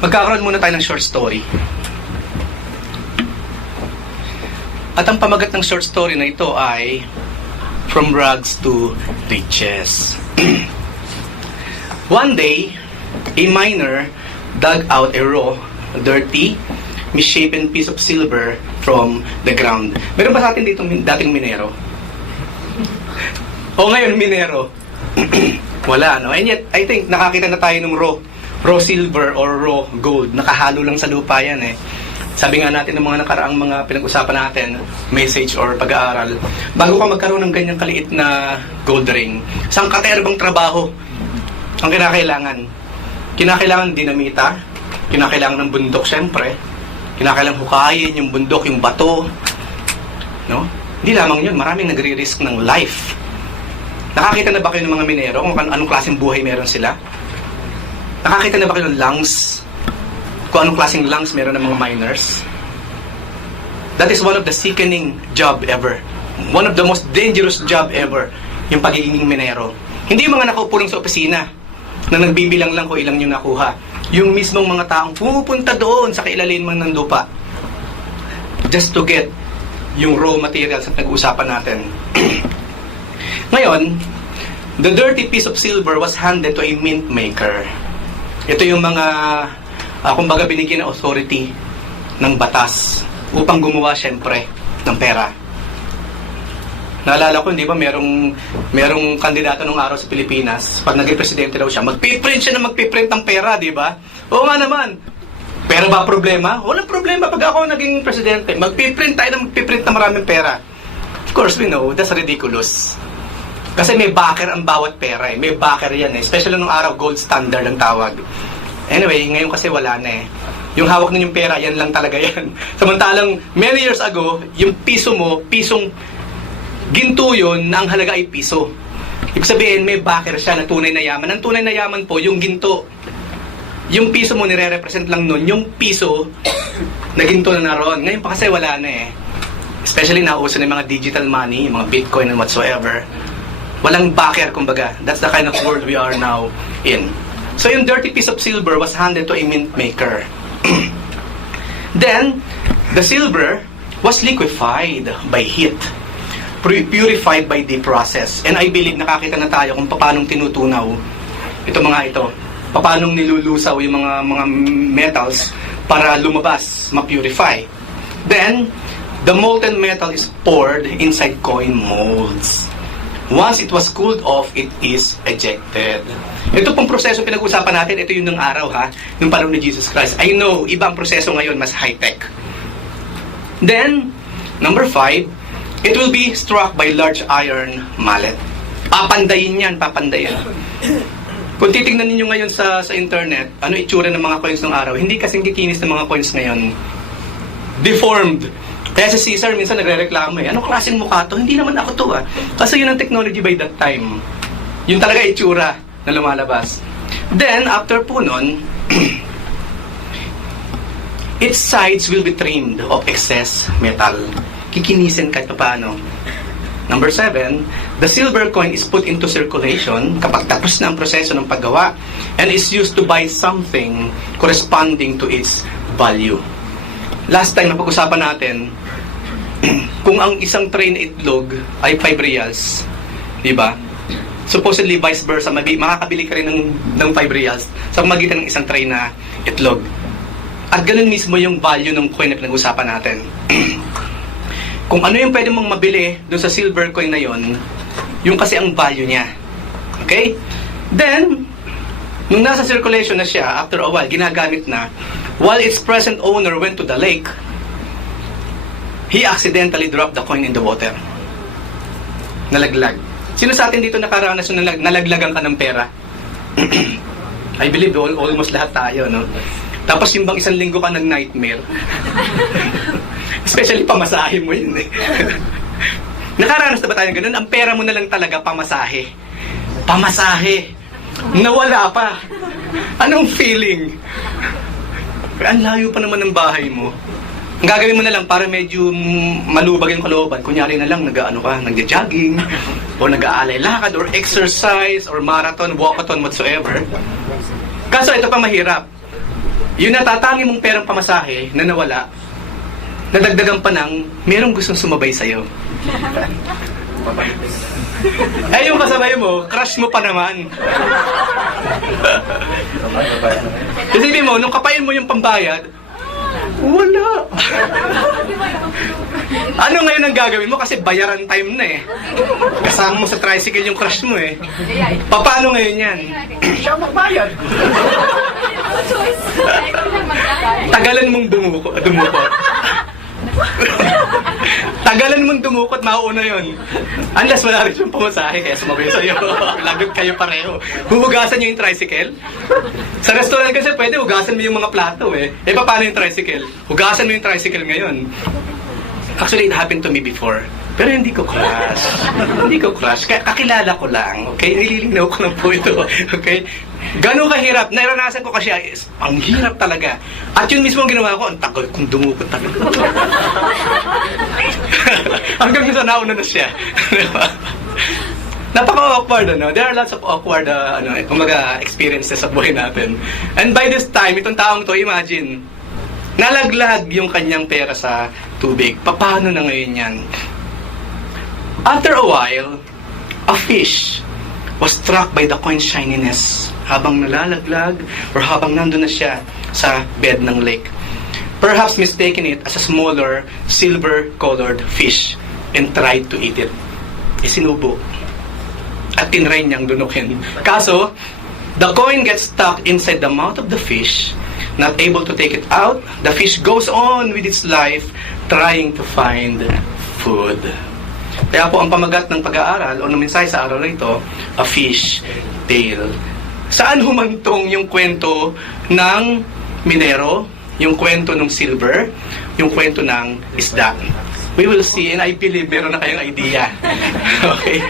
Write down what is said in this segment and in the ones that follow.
Magkakaroon muna tayo ng short story. At ang pamagat ng short story na ito ay From Rags to Riches. One day, a miner dug out a raw, dirty, misshapen piece of silver from the ground. Meron ba sa atin dito dating minero? O ngayon minero? Wala, no? And yet, I think nakakita na tayo ng raw silver or raw gold. Nakahalo lang sa lupa yan eh. Sabi nga natin ng mga nakaraang mga pinag-usapan natin, message or pag-aaral, bago ka magkaroon ng ganyang kaliit na gold ring, isang katerbang trabaho ang kinakailangan. Kinakailangan dinamita, kinakailangan ng bundok syempre, kinakailangan hukayin yung bundok, yung bato, no? Hindi lamang yun, maraming nagre-risk ng life. Nakakita na ba kayo ng mga minero kung anong klaseng buhay meron sila? Nakakita na ba kayo ng lungs? Kung anong klaseng lungs meron ng mga miners? That is one of the sickening job ever. One of the most dangerous job ever, yung pagiging minero. Hindi yung mga nakaupo lang sa opisina na nagbibilang lang kung ilang yung nakuha. Yung mismong mga taong pupunta doon sa kailaliman ng lupa just to get yung raw materials na nag-uusapan natin. Ngayon, the dirty piece of silver was handed to a mint maker. Ito yung mga kumbaga binigyan ng authority ng batas upang gumawa syempre ng pera. Naalala ko, hindi ba, merong kandidato nung araw sa Pilipinas, pag naging presidente daw siya, magpiprint siya na magpiprint ng pera, di ba? Oo nga naman. Pera ba problema? Walang problema pag ako naging presidente. Magpiprint tayo na magpiprint ng maraming pera. Of course, we know, that's ridiculous. Kasi may backer ang bawat pera eh. May backer yan eh. Especially nung araw, gold standard ang tawag. Anyway, ngayon kasi wala na eh. Yung hawak na yung pera, yan lang talaga yan. Samantalang, many years ago, yung piso mo, pisong ginto yun na ang halaga ay piso. Ibig sabihin, may backer siya na tunay na yaman. Ang tunay na yaman po, yung ginto. Yung piso mo, nire-represent lang nun. Yung piso, na ginto na naroon. Ngayon pa kasi wala na eh. Especially nauso na yung mga digital money, yung mga Bitcoin and whatsoever. Walang backer, kumbaga. That's the kind of world we are now in. So yung dirty piece of silver was handed to a mint maker. Then, the silver was liquefied by heat, purified by the process. And I believe nakakita na tayo kung paano tinutunaw ito. Paano nilulusaw yung mga metals para lumabas, ma-purify. Then, the molten metal is poured inside coin molds. Once it was cooled off, it is ejected. Ito pong proseso pinag-usapan natin, ito yung ng araw ha, ng panahon ni Jesus Christ. I know, ibang proseso ngayon, mas high-tech. Then, number 5, it will be struck by large iron mallet. Papandayin yan, papandayin. Kung titignan ninyo ngayon sa internet, ano itsura ng mga coins ng araw, hindi kasing kikinis ng mga coins ngayon. Deformed. Kaya si Caesar minsan nagre-reklamo eh, anong klaseng mukha to? Hindi naman ako to ah. Kasi yun ang technology by that time. Yun talaga itsura na lumalabas. Then, after po nun, its sides will be trimmed of excess metal. Kikinisin kahit paano. Number 7, the silver coin is put into circulation kapag tapos na ang proseso ng paggawa and is used to buy something corresponding to its value. Last time na pag-usapan natin, kung ang isang tray na itlog ay 5 reals, di ba? Supposedly vice versa, makakabili ka rin ng 5 reals sa magitan ng isang tray na itlog. At ganun mismo yung value ng coin na pinag-usapan natin. Kung ano yung pwede mong mabili doon sa silver coin na yon, yung kasi ang value niya. Okay? Then, nung nasa circulation na siya, after a while, ginagamit na, while its present owner went to the lake, he accidentally dropped the coin in the water. Nalaglag. Sino sa atin dito nakaranas yung nalaglagan ka ng pera? I believe almost lahat tayo, no? Tapos yung bang isang linggo ka ng nightmare. Especially pamasahe mo yun eh. Nakaranas na ba tayo ganun? Ang pera mo na lang talaga pamasahe. Pamasahe. Nawala pa. Anong feeling? Ang layo pa naman ng bahay mo. Ang gagawin mo na lang para medyo malubag yung kalooban. Kunyari na lang, nagja-jogging, o nag-aalay lakad, or exercise, or marathon, walkathon, whatsoever. Kaso ito pa mahirap. yung natatangi mong perang pamasahe na nawala, nadagdagan pa ng merong gustong sumabay sa'yo. Eh, yung kasabay mo, crush mo pa naman. Isipin mo, nung kapain mo yung pambayad, wala. Ano ngayon ang gagawin mo? Kasi bayaran time na eh. Kasama mo sa tricycle yung crush mo eh. Paano ngayon yan? Siya magbayad. Tagalan mong dumukot. Tagalan mong dumukot, mauuna yun. Unless wala rin yung pamasahe, kaya sumabay sa'yo. Lagot kayo pareho. Huhugasan nyo yung tricycle. Sa restaurant kasi pwede, hugasan mo yung mga plato eh. Eh, paano yung tricycle? Hugasan mo yung tricycle ngayon. Actually, it happened to me before. Pero hindi ko crush. Hindi ko crush. Kakilala ko lang. Okay? Nililinaw ko lang po ito. Okay? Ganun kahirap. Naranasan ko kasi ang hirap talaga. At yun mismo ang ginawa ko, ang tagal kong dumukot talaga. Hanggang sa nauna na siya. Napaka-awkward, ano? There are lots of awkward, experiences sa buhay natin. And by this time, itong taong to, imagine, nalaglag yung kanyang pera sa tubig. Paano na ngayon yan? After a while, a fish was struck by the coin's shininess habang nalalaglag or habang nandun na siya sa bed ng lake. Perhaps mistaken it as a smaller, silver-colored fish and tried to eat it. Isinubo at tinry niyang dunukin. Kaso, the coin gets stuck inside the mouth of the fish, not able to take it out. The fish goes on with its life trying to find food. Kaya po ang pamagat ng pag-aaral o ng mensahe sa araw na ito, a fish tale. Saan humantong yung kwento ng minero, yung kwento ng silver, yung kwento ng isda? We will see, and I believe meron na kayong idea. Okay?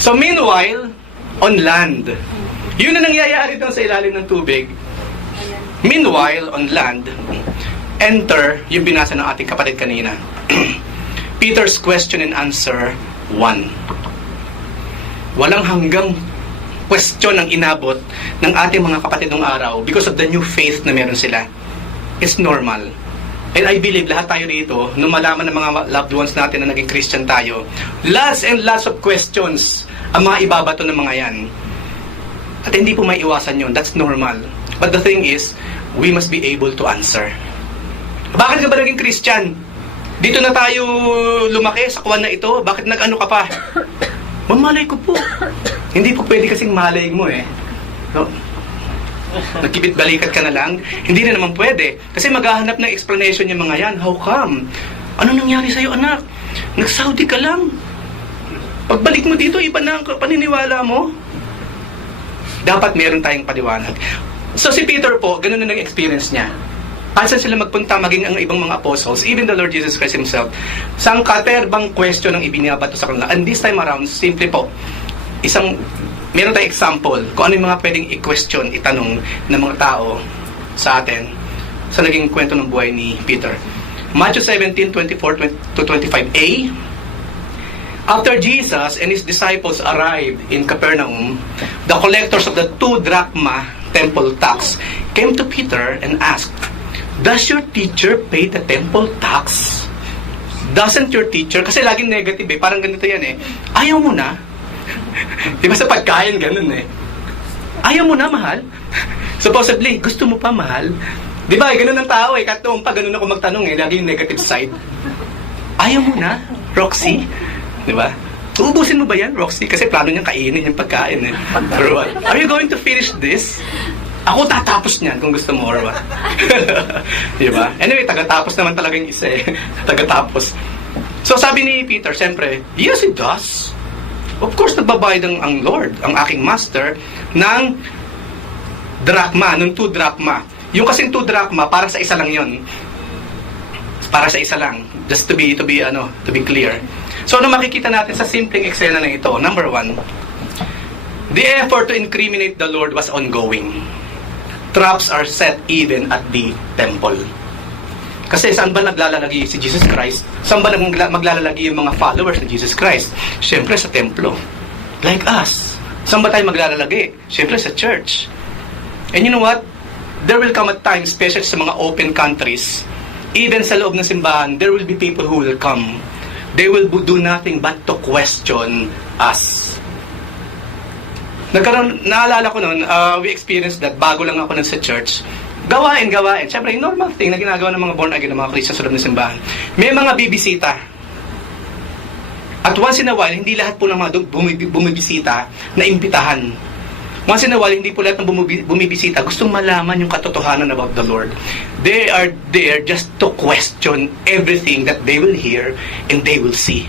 So meanwhile, on land, yun na nangyayari doon sa ilalim ng tubig. Meanwhile, on land, enter yung binasa ng ating kapatid kanina. Peter's question and answer 1. Walang hanggang question ang inabot ng ating mga kapatid ng araw because of the new faith na meron sila. It's normal. And I believe lahat tayo dito, nung malaman ng mga loved ones natin na naging Christian tayo, lots and lots of questions ang mga ibabato ng mga yan. At hindi po may iwasan yun. That's normal. But the thing is, we must be able to answer. Bakit ka ba naging Christian? Dito na tayo lumaki sa kuwan na ito. Bakit nag-ano ka pa? Malay ko po. Hindi po pwede kasing malay mo eh. No? Nagkibit-balikat ka na lang. Hindi na naman pwede. Kasi maghahanap ng explanation yung mga yan. How come? Ano nangyari sa'yo, anak? Nag-Saudi ka lang. Pagbalik mo dito, iba na ang paniniwala mo. Dapat meron tayong paliwanag. So si Peter po, ganun na nag-experience niya. Saan sila magpunta, maging ang ibang mga apostles, even the Lord Jesus Christ Himself, sang katerbang question ang ibinabato sa kanila. And this time around, simple po, meron tayong example kung ano yung mga pwedeng i-question, itanong ng mga tao sa atin sa naging kwento ng buhay ni Peter. Matthew 17:24-25a. After Jesus and His disciples arrived in Capernaum, the collectors of the 2 drachma temple tax came to Peter and asked, "Does your teacher pay the temple tax?" Doesn't your teacher? Kasi laging negative eh. Parang ganito yan eh. Ayaw mo na? Di ba sa pagkain ganun eh. Ayaw mo na, mahal? Supposedly, gusto mo pa, mahal? Di ba, ganun ang tao eh. Kahit noong pa, ganun ako magtanong eh. Laging negative side. Ayaw mo na, Roxy? Di ba? Uubusin mo ba yan, Roxy? Kasi plano niyang kainin yung pagkain eh. Or what? Are you going to finish this? Ako tatapos niyan kung gusto mo, or what? Diba? Anyway, tagatapos naman talaga yung isa eh. Tagatapos. So sabi ni Peter, siyempre, yes, it does. Of course, nagbabayad ang Lord, ang aking master, ng drachma, ng 2 drachma. Yung kasing 2 drachma, para sa isa lang yon. Para sa isa lang. Just to be clear. So, ano makikita natin sa simpleng eksena na ito? Number 1, the effort to incriminate the Lord was ongoing. Traps are set even at the temple. Kasi saan ba naglalalagi si Jesus Christ? Saan ba maglalalagi yung mga followers ni Jesus Christ? Siyempre sa templo. Like us. Saan ba tayo maglalalagi? Siyempre sa church. And you know what? there will come a time, especially sa mga open countries, even sa loob ng simbahan, there will be people who will come. They will do nothing but to question us. Naalala ko noon, we experienced that bago lang ako nun sa church. Gawain. Siyempre, yung normal thing na ginagawa ng mga born again, ng mga Christian sa loob ng simbahan. May mga bibisita. At once in a while, hindi lahat po ng mga bumibisita na imbitahan. Once in a while, hindi po lahat ng bumibisita gustong malaman yung katotohanan about the Lord. They are there just to question everything that they will hear and they will see.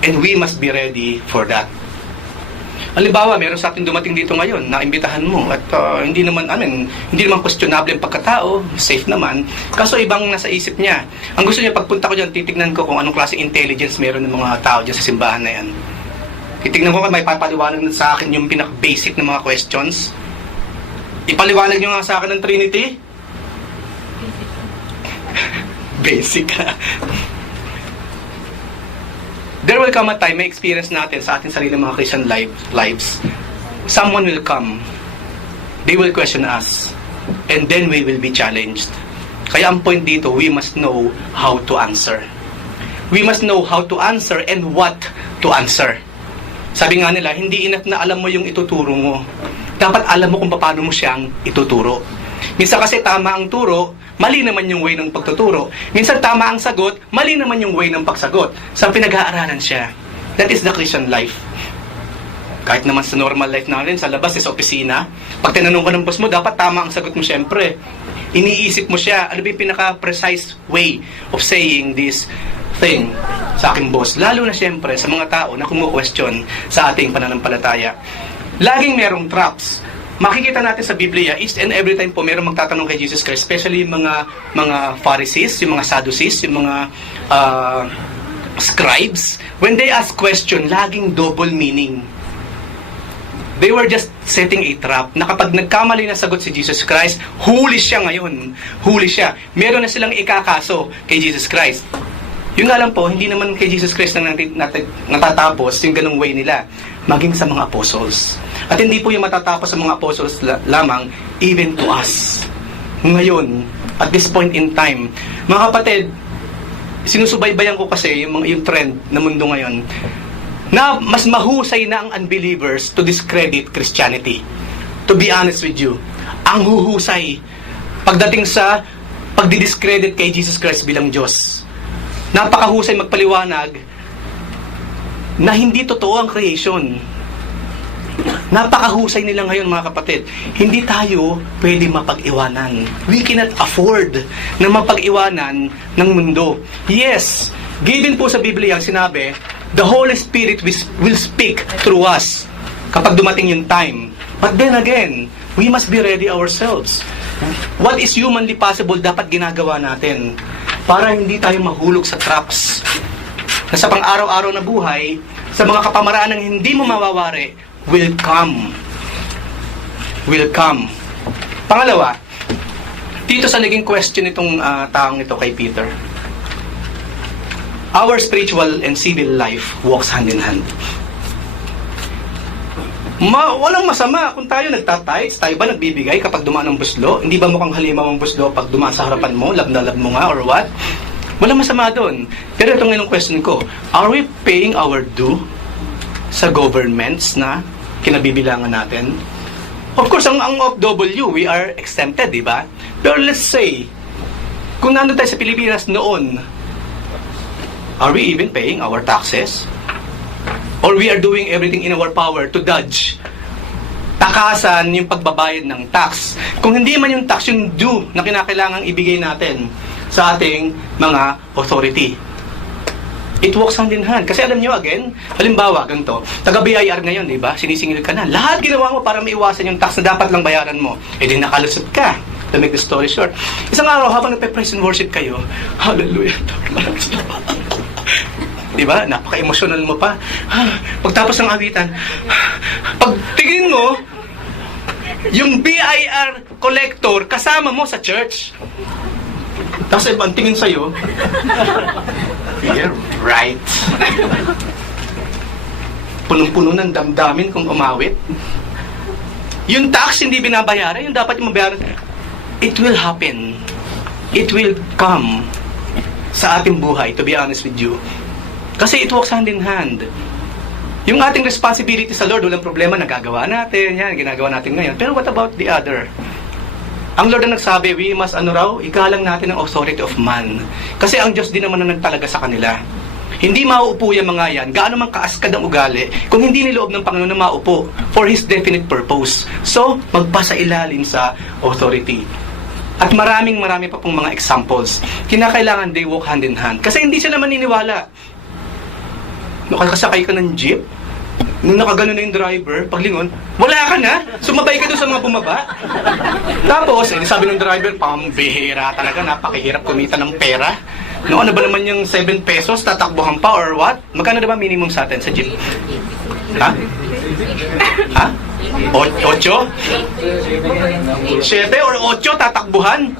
And we must be ready for that. Halimbawa, meron sa atin dumating dito ngayon na imbitahan mo at hindi naman questionable ang pagkatao, safe naman. Kaso ibang nasa isip niya. Ang gusto niya, pagpunta ko dyan, titignan ko kung anong klaseng intelligence meron ng mga tao dyan sa simbahan na yan. Titignan ko kung may papaliwanag sa akin yung pinaka-basic na mga questions. Ipaliwanag niyo nga sa akin ng Trinity. Basic. There will come a time, may experience natin sa ating sarili mga Christian lives. Someone will come. They will question us. And then we will be challenged. Kaya ang point dito, we must know how to answer. We must know how to answer and what to answer. Sabi nga nila, hindi enough na alam mo yung ituturo mo. Dapat alam mo kung paano mo siyang ituturo. Minsan kasi tama ang turo, mali naman yung way ng pagtuturo. Minsan tama ang sagot, mali naman yung way ng pagsagot. Sa pinag-aaralan siya. That is the Christian life. Kahit naman sa normal life natin, sa labas, sa opisina, pag tinanong ka ng boss mo, dapat tama ang sagot mo siyempre. Iniisip mo siya, ano ba yung pinaka-precise way of saying this thing sa aking boss? Lalo na siyempre sa mga tao na kumu-question sa ating pananampalataya. Laging merong traps. Makikita natin sa Biblia, each and every time po merong magtatanong kay Jesus Christ, especially yung mga Pharisees, yung mga Sadducees, yung mga scribes. When they ask question, laging double meaning. They were just setting a trap na kapag nagkamali na sagot si Jesus Christ, huli siya ngayon. Huli siya. Meron na silang ikakaso kay Jesus Christ. Yung nga lang po, hindi naman kay Jesus Christ na natatapos yung ganung way nila. Maging sa mga apostles. At hindi po yung matatapos sa mga apostles lamang, even to us. Ngayon, at this point in time, mga kapatid, sinusubaybayan ko kasi yung trend na mundo ngayon, na mas mahusay na ang unbelievers to discredit Christianity. To be honest with you, ang huhusay pagdating sa pagdidiscredit kay Jesus Christ bilang Diyos. Napakahusay magpaliwanag na hindi totoo ang creation. Napakahusay nila ngayon mga kapatid. Hindi tayo pwede mapag-iwanan. We cannot afford na mapag-iwanan ng mundo. Yes, given po sa Biblia ang sinabi, the Holy Spirit will speak through us kapag dumating yung time. But then again, we must be ready ourselves. What is humanly possible dapat ginagawa natin para hindi tayo mahulog sa traps na sa pang-araw-araw na buhay, sa mga kapamaraan ng hindi mo mawawari, will come. Will come. Pangalawa, dito sa naging question itong taong ito kay Peter, our spiritual and civil life walks hand in hand. Walang masama kung tayo nagtatights, tayo ba nagbibigay kapag dumaan ng buslo? Hindi ba mukhang halimaw ang buslo pag dumaan sa harapan mo, lab na lab mo nga, or what? Walang masama doon. Pero itong ngayon question ko, are we paying our due sa governments na kinabibilangan natin? Of course, ang OFW, we are exempted, di ba? Pero let's say, kung nandun tayo sa Pilipinas noon, are we even paying our taxes? Or we are doing everything in our power to dodge, takasan yung pagbabayad ng tax? Kung hindi man yung tax yung due na kinakailangang ibigay natin sa ating mga authority. It walks hand in hand. Kasi alam nyo, again, halimbawa, ganito, taga-BIR ngayon, di ba? Sinisingil ka na. Lahat ginawa mo para maiwasan yung tax na dapat lang bayaran mo. E di nakalusot ka. To make the story short. Isang araw, habang nagpe-praise and worship kayo, hallelujah, di ba? Napaka-emotional mo pa. Pagtapos ng awitan, pagtingin mo, yung BIR collector kasama mo sa church. Tapos ibang tingin sa'yo, you're right. Punong-puno ng damdamin kung umawit. Yung tax hindi binabayaran, yung dapat yung mabayaran. it will happen. It will come sa ating buhay, to be honest with you. Kasi it works hand in hand. Yung ating responsibility sa Lord, walang problema, nagagawa natin, yan, ginagawa natin ngayon. Pero what about the other? Ang Lord na nagsabi, we must, igalang natin ang authority of man. Kasi ang Diyos din naman na nagtalaga sa kanila. Hindi mauupo yung mga yan, gaano man kaaskad ang ugali, kung hindi niloob ng Panginoon na maupo for His definite purpose. So, magpasa ilalim sa authority. At marami pa pong mga examples. Kinakailangan they walk hand in hand. Kasi hindi sila maniniwala. Nakasakay ka ng jeep, nung nakagano na yung driver, paglingon, wala ka na, sumabay ka doon sa mga bumaba. Tapos, sabi ng driver, pambihira talaga, napakahirap kumita ng pera. No, ano ba naman yung 7 pesos, tatakbuhan pa or what? Magkano diba minimum sa atin sa jeep? Ha? Ha? 8? 7 or 8 tatakbuhan?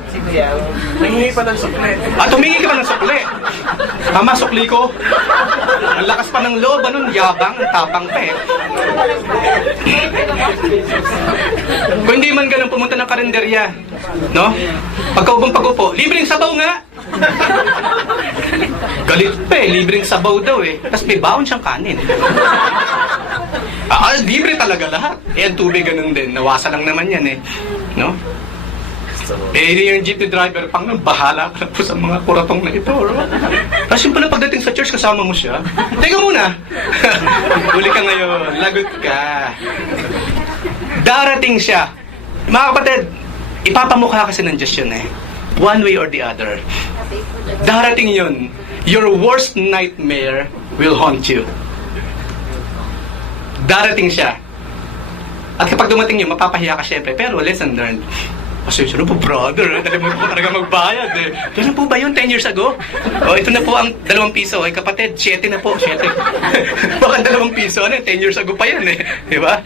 Nangingi pa ng sukle. Tumingi ka pa ng sukle. Mama, sukli ko. Ang lakas pa ng loob, yabang, ang tapang pa eh. Kung hindi man ganun, pumunta ng karinderya. No? Pagkaubang pag-upo, libreng sabaw nga. Galit pa eh, libreng sabaw daw eh. Tapos may baon siyang kanin. Libre talaga lahat. Eh, ang tubig ganun din. Nawasa lang naman yan eh. No? Yung jeepney driver, bahala ka na po sa mga kuratong na ito. Tapos yung pala pagdating sa church, kasama mo siya. Teka muna. Huli ka ngayon. Lagot ka. Darating siya. Mga kapatid, ipapamukha kasi ng Diyos yun eh. One way or the other. Darating yun. Your worst nightmare will haunt you. Darating siya. At kapag dumating yun, mapapahiya ka syempre. Pero lesson learned. Kasi sino po, brother? Nalimutan ko talaga magbayad eh. Kailan po ba yun? 10 years ago? Ito na po ang 2 piso. Ay kapatid, 7 na po. 7. Baka 2 piso. 10 years ago pa yan eh. Diba?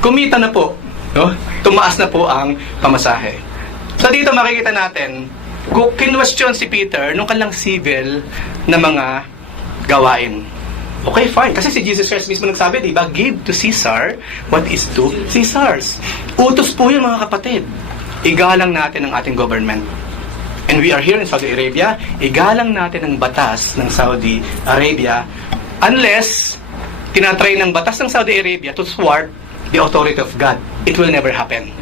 Kumita na po. No? Tumaas na po ang pamasahe. So dito makikita natin, kung kinwestiyon si Peter nung kanilang civil na mga gawain. Okay, fine. Kasi si Jesus Christ mismo nagsabi, di ba? Give to Caesar what is to Caesar's. Utos po yun, mga kapatid. Igalang natin ang ating government. And we are here in Saudi Arabia. Igalang natin ang batas ng Saudi Arabia unless tinatry ng batas ng Saudi Arabia to thwart the authority of God. It will never happen.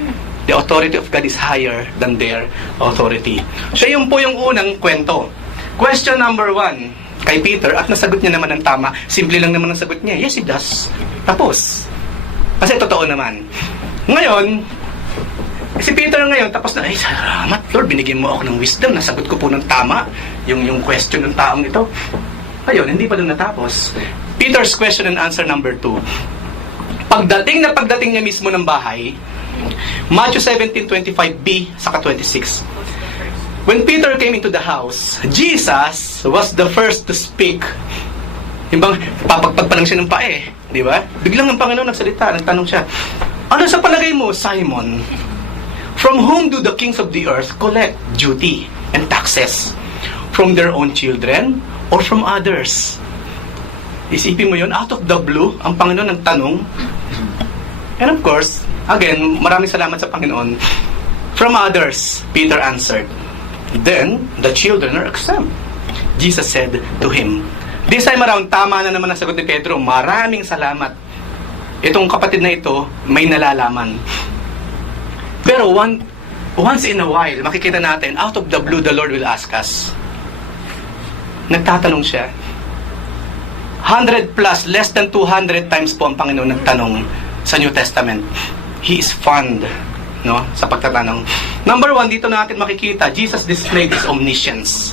The authority of God is higher than their authority. So yun po yung unang kwento. Question number 1. Kay Peter, at nasagot niya naman ng tama. Simple lang naman ang sagot niya. Yes, he does. Tapos. Kasi totoo naman. Ngayon, si Peter ngayon, tapos na, ay, salamat Lord, binigyan mo ako ng wisdom. Nasagot ko po ng tama yung question ng taong ito. Ngayon, hindi pa doon natapos. Peter's question and answer number 2. Pagdating niya mismo ng bahay, Matthew 17:25b saka 26. When Peter came into the house, Jesus was the first to speak. Yung bang, papagpag pa lang siya ng pae, di ba? Biglang ang Panginoon nagsalita, nagtanong siya, ano sa palagay mo, Simon? From whom do the kings of the earth collect duty and taxes? From their own children or from others? Isipin mo yun, out of the blue, ang Panginoon nagtanong. And of course, again, maraming salamat sa Panginoon. From others, Peter answered, then the children are exempt. Jesus said to him. This time around, tama na naman ang sagot ni Pedro. Maraming salamat. Itong kapatid na ito, may nalalaman. Pero once in a while, makikita natin, out of the blue, the Lord will ask us. Nagtatanong siya. 100 plus, less than 200 times po ang Panginoon nagtanong sa New Testament. He is fond, no, sa pagtatanong. Number 1, dito natin makikita, Jesus displayed His omniscience.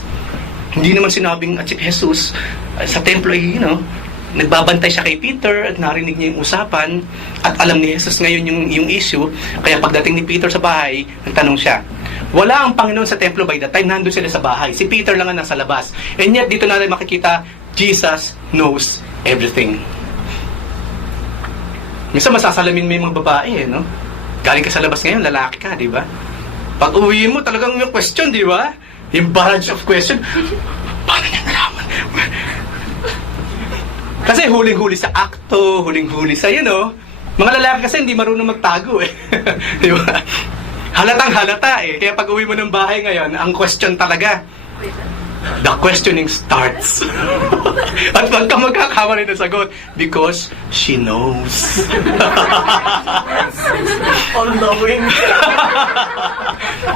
Hindi naman sinabing at si Jesus sa templo ay, nagbabantay siya kay Peter at narinig niya yung usapan at alam ni Jesus ngayon yung issue. Kaya pagdating ni Peter sa bahay, nagtanong siya. Wala ang Panginoon sa templo by that time, nandun sila sa bahay. Si Peter lang ang nasa labas. And yet, dito natin makikita, Jesus knows everything. Minsan masasalamin mo yung mga babae, no? Galing ka sa labas ngayon, lalaki ka, di ba? Pag uwi mo, talagang yung question, di ba? Yung barrage of question. Paano niya nalaman? Kasi huling-huli sa akto, huling-huli sa, mga lalaki kasi hindi marunong magtago, eh. Di ba? Halatang halata eh. Kaya pag uwi mo ng bahay ngayon, ang question talaga, the questioning starts. At pagka magkakamali na sagot, because she knows. All knowing.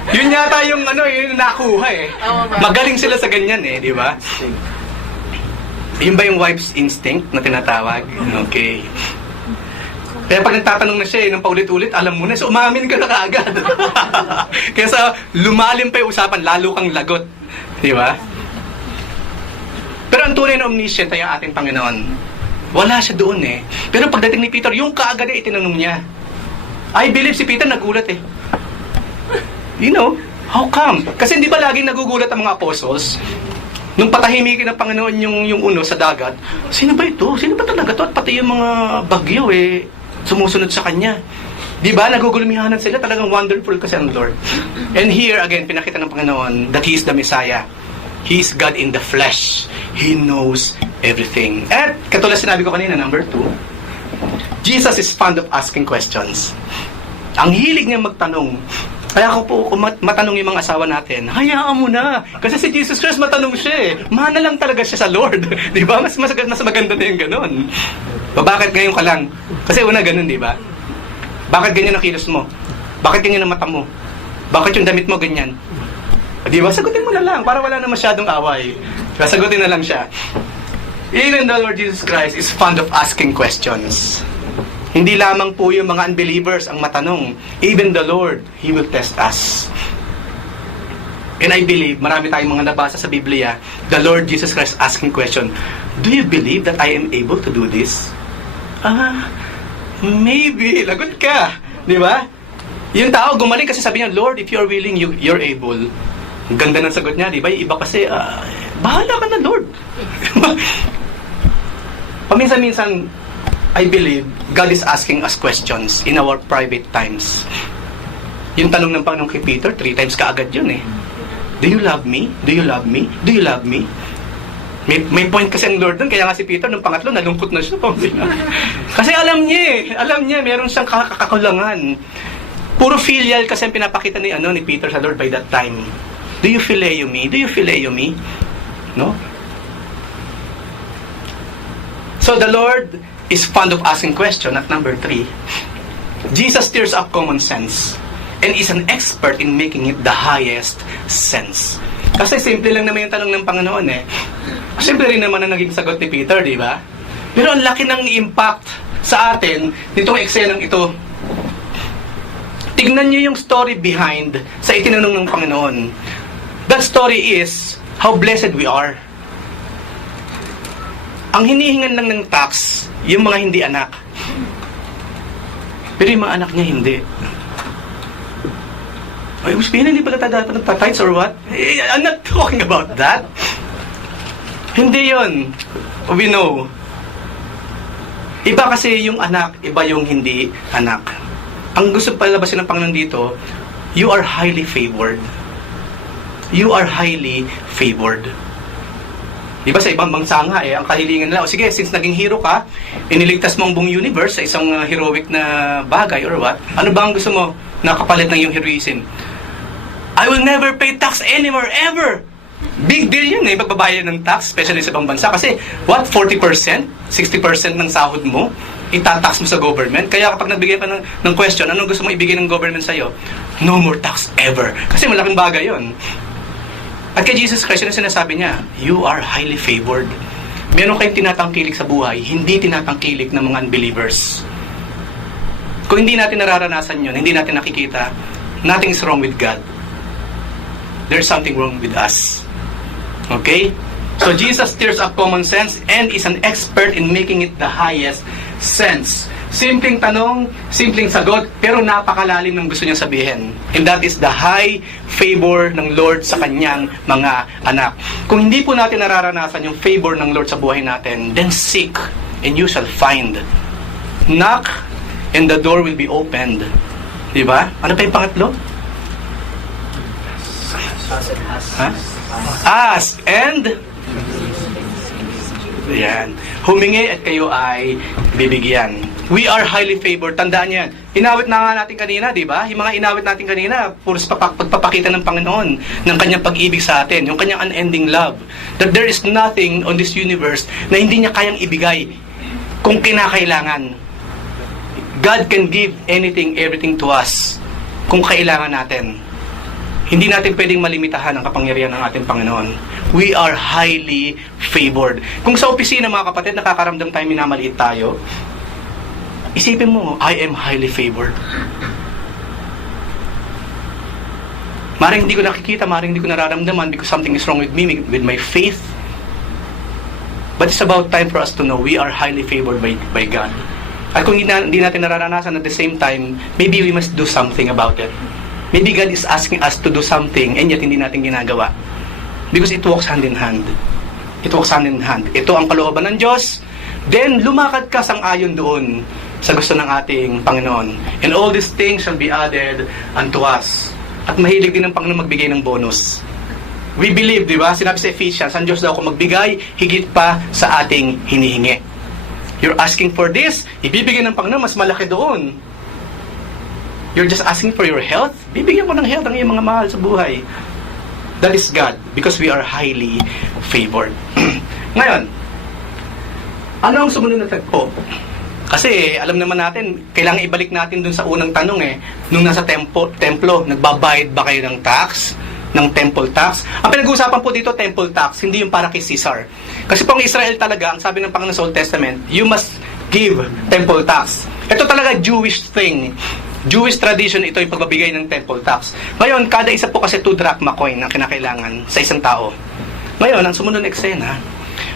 Yun yata yung yung nakuha eh. Magaling sila sa ganyan eh, di ba? Yun ba yung wife's instinct na tinatawag? Okay. Kaya pag nagtatanong na siya ng paulit-ulit, alam mo na, so umamin ka na kaagad. Kaya sa lumalim pa yung usapan, lalo kang lagot. Di ba? Pero ang tunay na omniscient ay ang ating Panginoon. Wala siya doon eh. Pero pagdating ni Peter, yung kaagad ay itinanong niya. I believe si Peter nagulat eh. You know, how come? Kasi hindi ba laging nagugulat ang mga apostles? Nung patahimikin ng Panginoon yung uno sa dagat, sino ba ito? Sino ba talaga to? At pati yung mga bagyo eh, sumusunod sa kanya. Di ba? Nagugulmihanan sila. Talagang wonderful kasi ang Lord. And here, again, pinakita ng Panginoon that He is the Messiah. He is God in the flesh. He knows everything. At katulad sinabi ko kanina, number 2, Jesus is fond of asking questions. Ang hilig niya magtanong. Kaya ako po, kung matanong yung mga asawa natin, hayaan mo na. Kasi si Jesus Christ matanong siya eh. Mana lang talaga siya sa Lord. Di ba? Mas maganda na yung ganon. Bakit ngayon ka lang? Kasi una ganon, di ba? Bakit ganyan ang kilos mo? Bakit ganyan ang mata mo? Bakit yung damit mo ganyan? Di ba? Sagutin mo na lang para wala na masyadong away. Diba? Sagutin na lang siya. Even the Lord Jesus Christ is fond of asking questions. Hindi lamang po yung mga unbelievers ang matanong. Even the Lord, He will test us. And I believe, marami tayong mga nabasa sa Biblia, the Lord Jesus Christ asking question, do you believe that I am able to do this? Maybe. Lagot ka. Di ba? Yung tao gumaling kasi sabi niya, Lord, if you are willing, you're able. Ang ganda ng sagot niya, di ba? Yung iba kasi, bahala ka na, Lord. Paminsan-minsan, I believe, God is asking us questions in our private times. Yung tanong ng Panginoon kay Peter, 3 times kaagad yun eh. Do you love me? Do you love me? Do you love me? May point kasi ang Lord dun, kaya nga si Peter, nung pangatlo, nalungkot na siya. Kasi alam niya, meron siyang kakakulangan. Puro filial kasi ang pinapakita ni Peter sa Lord by that time. Do you phileo me? Do you phileo me? No? So the Lord is fond of asking question at number 3. Jesus stirs up common sense and is an expert in making it the highest sense. Kasi simple lang naman yung tanong ng Panginoon eh. Simple rin naman ang naging sagot ni Peter, di ba? Pero ang laki ng impact sa atin nitong eksenang ito. Tignan niyo yung story behind sa itinanong ng Panginoon. That story is how blessed we are. Ang hinihingan lang ng tax, yung mga hindi anak. Pero yung mga anak niya hindi. Ay, hindi pala dapat nagtatights or what? I'm not talking about that. Hindi yun. We know. Iba kasi yung anak, iba yung hindi anak. Ang gusto palabasin ng Panginoon dito, you are highly favored. You are highly favored. Diba sa ibang bansa nga ang kahilingan nila, sige, since naging hero ka, iniligtas mo ang buong universe sa isang heroic na bagay or what, ano ba ang gusto mo na kapalit ng iyong heroism? I will never pay tax anymore, ever! Big deal yun pagbabayad ng tax, especially sa ibang bansa. Kasi, what, 40%? 60% ng sahod mo, itatax mo sa government. Kaya kapag nagbigay ka ng question, anong gusto mo ibigay ng government sa'yo? No more tax ever. Kasi malaking bagay yun. At kay Jesus Christ, yung sinasabi niya, you are highly favored. Meron kayong tinatangkilik sa buhay, hindi tinatangkilik ng mga unbelievers. Kung hindi natin nararanasan yun, hindi natin nakikita, nothing is wrong with God. There's something wrong with us. Okay? So Jesus stirs up common sense and is an expert in making it the highest sense. Simpleng tanong, simpleng sagot, pero napakalalim ng gusto niyang sabihin. And that is the high favor ng Lord sa kanyang mga anak. Kung hindi po natin nararanasan yung favor ng Lord sa buhay natin, then seek and you shall find. Knock and the door will be opened. Diba? Ano pa yung pangatlo? Ask and yan. Humingi at kayo ay bibigyan. We are highly favored. Tandaan yan. Inawit na nga natin kanina, di ba? Yung mga inawit natin kanina, puros pagpapakita ng Panginoon ng kanyang pag-ibig sa atin, yung kanyang unending love. That there is nothing on this universe na hindi niya kayang ibigay kung kinakailangan. God can give anything, everything to us kung kailangan natin. Hindi natin pwedeng malimitahan ang kapangyarihan ng ating Panginoon. We are highly favored. Kung sa opisina, mga kapatid, nakakaramdam tayo, minamaliit tayo, isipin mo, I am highly favored. Maring hindi ko nakikita, maring hindi ko nararamdaman because something is wrong with me, with my faith. But it's about time for us to know we are highly favored by God. At kung hindi natin nararanasan at the same time, maybe we must do something about it. Maybe God is asking us to do something and yet hindi natin ginagawa. Because it walks hand in hand. It walks hand in hand. Ito ang kalooban ng Diyos. Then, lumakad ka sang-ayon doon sa gusto ng ating Panginoon. And all these things shall be added unto us. At mahilig din ng Panginoon magbigay ng bonus. We believe, di ba? Sinabi sa Ephesians, ang Diyos daw ako magbigay, higit pa sa ating hinihingi. You're asking for this, ibibigay ng Panginoon, mas malaki doon. You're just asking for your health, bibigyan ko ng health ang iyong mga mahal sa buhay. That is God, because we are highly favored. Ngayon, ano ang sumunod na tagpo? Kasi alam naman natin, kailangan ibalik natin dun sa unang tanong nung nasa templo, nagbabayad ba kayo ng tax? Ng temple tax? Ang pinag-uusapan po dito, temple tax, hindi yung para kay Caesar. Kasi pang Israel talaga, ang sabi ng Panginoon sa Old Testament, you must give temple tax. Ito talaga Jewish thing. Jewish tradition ito yung pagbabigay ng temple tax. Ngayon, kada isa po kasi 2 drachma coin ang kinakailangan sa isang tao. Ngayon, ang sumunod na eksena,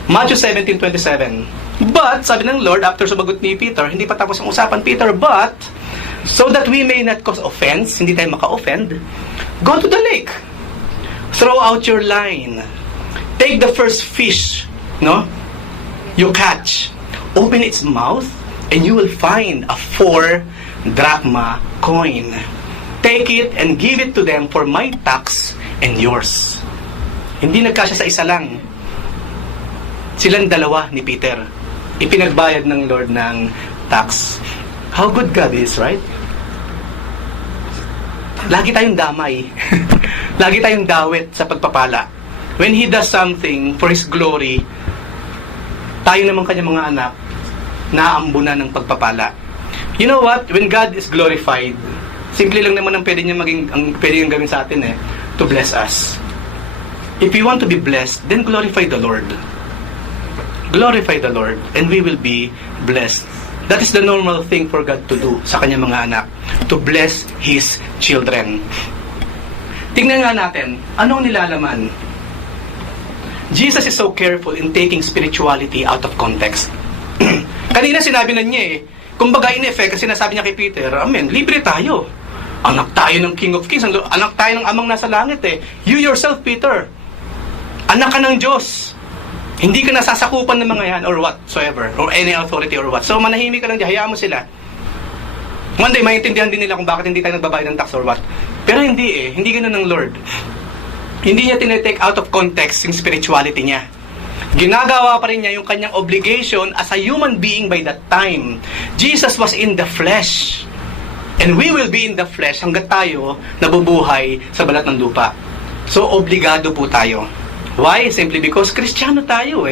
Matthew 17:27. But, sabi ng Lord, after sumagot ni Peter, hindi pa tapos ang usapan, Peter, but, so that we may not cause offense, hindi tayo maka-offend, go to the lake. Throw out your line. Take the first fish, you catch. Open its mouth, and you will find a 4 drachma coin. Take it and give it to them for my tax and yours. Hindi nagkasya sa isa lang. Silang dalawa ni Peter. Ipinagbayad ng Lord ng tax. How good God is, right? Lagi tayong damay. Lagi tayong dawit sa pagpapala. When He does something for His glory, tayo naman kanyang mga anak, naambunan ng pagpapala. You know what? When God is glorified, simple lang naman ang pwede niyang gawin sa atin to bless us. If we want to be blessed, then glorify the Lord. Glorify the Lord, and we will be blessed. That is the normal thing for God to do sa kanyang mga anak, to bless His children. Tingnan nga natin, anong nilalaman? Jesus is so careful in taking spirituality out of context. Kanina sinabi na niya kumbaga in effect, kasi sinasabi niya kay Peter, amen, libre tayo. Anak tayo ng King of Kings, anak tayo ng Amang nasa langit You yourself, Peter, anak ka ng Diyos. Hindi ka nasasakupan ng mga yan or whatsoever, or any authority or what. So manahimik ka lang dyan, hayaan mo sila. One day, maintindihan din nila kung bakit hindi tayo nagbabayad ng tax or what. Pero hindi hindi ganun ng Lord. Hindi niya tinetake out of context yung spirituality niya. Ginagawa pa rin niya yung kanyang obligation as a human being by that time. Jesus was in the flesh. And we will be in the flesh hanggat tayo nabubuhay sa balat ng lupa. So, obligado po tayo. Why? Simply because Kristiyano tayo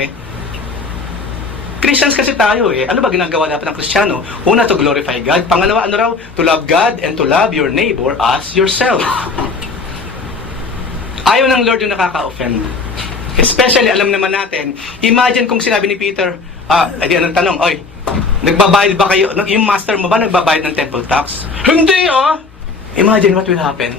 Christians kasi tayo Ano ba ginagawa dapat ng Kristiyano? Una, to glorify God. Pangalawa, ano raw? To love God and to love your neighbor as yourself. Ayaw ng Lord yung nakaka-offend. Especially, alam naman natin, imagine kung sinabi ni Peter, anong tanong, nagbabayad ba kayo, yung master mo ba nagbabayad ng temple tax? Hindi Imagine what will happen.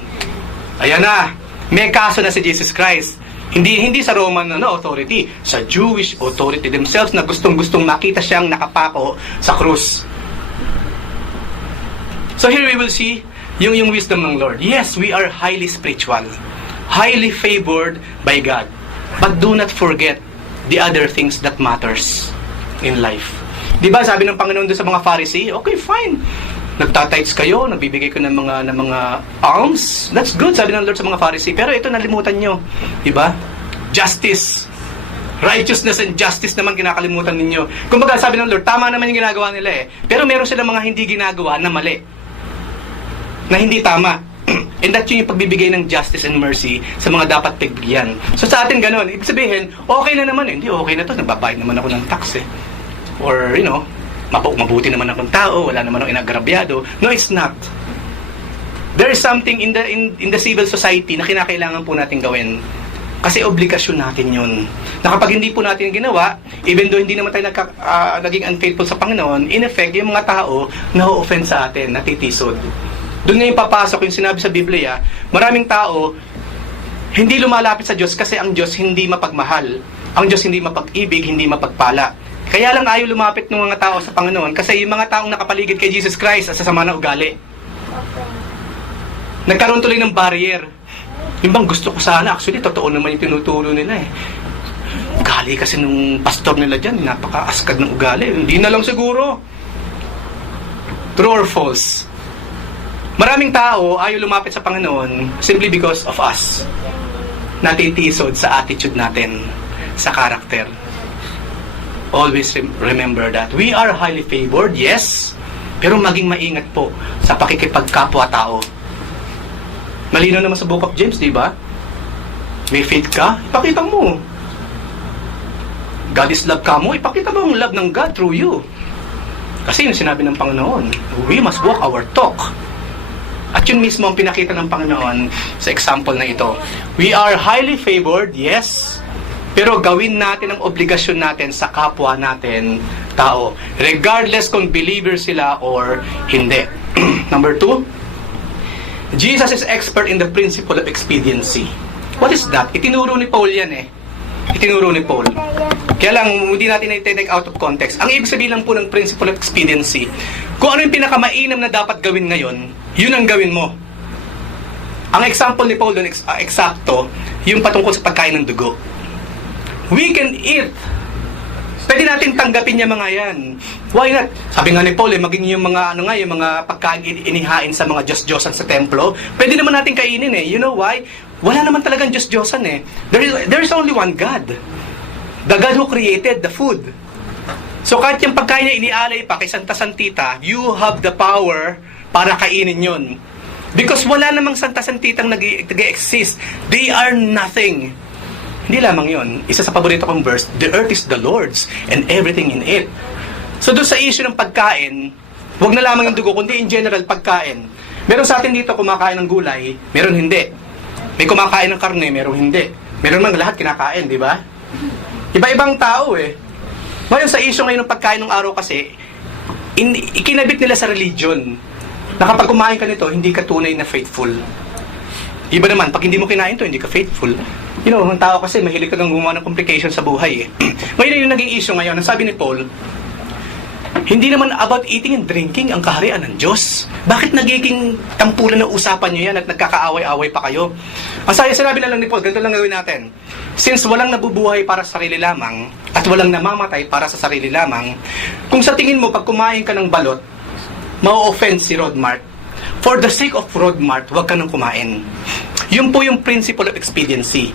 Ayan na, may kaso na si Jesus Christ. Hindi sa Roman authority, sa Jewish authority themselves na gustong-gustong makita siyang nakapako sa krus. So here we will see yung wisdom ng Lord. Yes, we are highly spiritual, highly favored by God. But do not forget the other things that matters in life. Diba sabi ng Panginoon doon sa mga Pharisee, okay, fine. Nagtatites kayo, nagbibigay ko ng mga alms. That's good, sabi ng Lord sa mga Pharisee. Pero ito nalimutan nyo. Diba? Justice. Righteousness and justice naman kinakalimutan ninyo. Kumbaga sabi ng Lord, tama naman yung ginagawa nila eh. Pero meron silang mga hindi ginagawa na mali. Na hindi tama. And that's yung pagbibigay ng justice and mercy sa mga dapat pagbigyan. So sa atin ganun. Ibig sabihin, okay na naman eh. Hindi okay na to. Nagbabayad naman ako ng tax eh. Or, mabuti naman akong tao. Wala naman akong inagrabyado. No, it's not. There is something in the civil society na kinakailangan po natin gawin. Kasi obligasyon natin yun. Na kapag hindi po natin ginawa, even though hindi naman tayo naging unfaithful sa Panginoon, in effect, yung mga tao na-offend sa atin, natitisod. Doon ngayon papasok yung sinabi sa Biblia, maraming tao hindi lumalapit sa Diyos kasi ang Diyos hindi mapagmahal. Ang Diyos hindi mapag-ibig, hindi mapagpala. Kaya lang ayaw lumapit ng mga tao sa Panginoon kasi yung mga taong nakapaligid kay Jesus Christ sa sasama na ugali. Nagkaroon tuloy ng barrier. Yung bang gusto ko sana, actually, totoo naman yung tinuturo nila eh. Ugali kasi nung pastor nila dyan, napaka-askad ng ugali. Hindi na lang siguro. True or false? Maraming tao ayaw lumapit sa Panginoon simply because of us. Natitisod sa attitude natin, sa karakter. Always remember that. We are highly favored, yes. Pero maging maingat po sa pakikipagkapwa-tao. Malinaw naman sa Book of James, di ba? May faith ka, ipakita mo. God is love ka mo, ipakita mo ang love ng God through you. Kasi yun sinabi ng Panginoon, we must walk our talk. At yun mismo ang pinakita ng Panginoon sa example na ito. We are highly favored, yes. Pero gawin natin ang obligasyon natin sa kapwa natin, tao. Regardless kung believer sila or hindi. Number 2, Jesus is expert in the principle of expediency. What is that? Itinuro ni Paul yan eh. Itinuro ni Paul. Kaya lang, hindi natin i-take out of context. Ang ibig sabihin lang po ng principle of expediency, kung ano yung pinakamainam na dapat gawin ngayon, yun ang gawin mo. Ang example ni Paul doon, eksakto, yung patungkol sa pagkain ng dugo. We can eat. Pwede natin tanggapin yung mga yan. Why not? Sabi nga ni Paul, maging yung mga, yung mga pagkain inihain sa mga Diyos-Diyosan sa templo, pwede naman natin kainin eh. You know why? Wala naman talagang Diyos-Diyosan eh. There is only one God. The God who created the food. So kahit yung pagkain niya inialay pa kay Santa Santita, you have the power para kainin yun. Because wala namang Santa Santitang nag-exist. They are nothing. Hindi lamang yun. Isa sa paborito kong verse, the earth is the Lord's and everything in it. So doon sa issue ng pagkain, huwag na lamang yung dugo, kundi in general pagkain. Meron sa atin dito kumakain ng gulay, meron hindi. May kumakain ng karne, meron hindi. Meron man lahat kinakain, di ba? Iba-ibang tao eh. Ngayon sa issue ngayon ng pagkain ng araw kasi, ikinabit nila sa religion na kapag kumain ka nito, hindi ka tunay na faithful. Iba naman, pag hindi mo kinain to, hindi ka faithful. You know, ang tao kasi mahilig ka ng gumawa ng complication sa buhay eh. Ngayon yung naging issue ngayon, ang sabi ni Paul, hindi naman about eating and drinking ang kaharian ng Diyos. Bakit nagiging tampulan ng usapan nyo yan at nagkakaaway-away pa kayo? Ang sinabi na lang ni Paul, ganito lang gawin natin. Since walang nabubuhay para sa sarili lamang at walang namamatay para sa sarili lamang, kung sa tingin mo pag kumain ka ng balot, ma-offend si Rodmart, for the sake of Rodmart, huwag ka nang kumain. Yun po yung principle of expediency.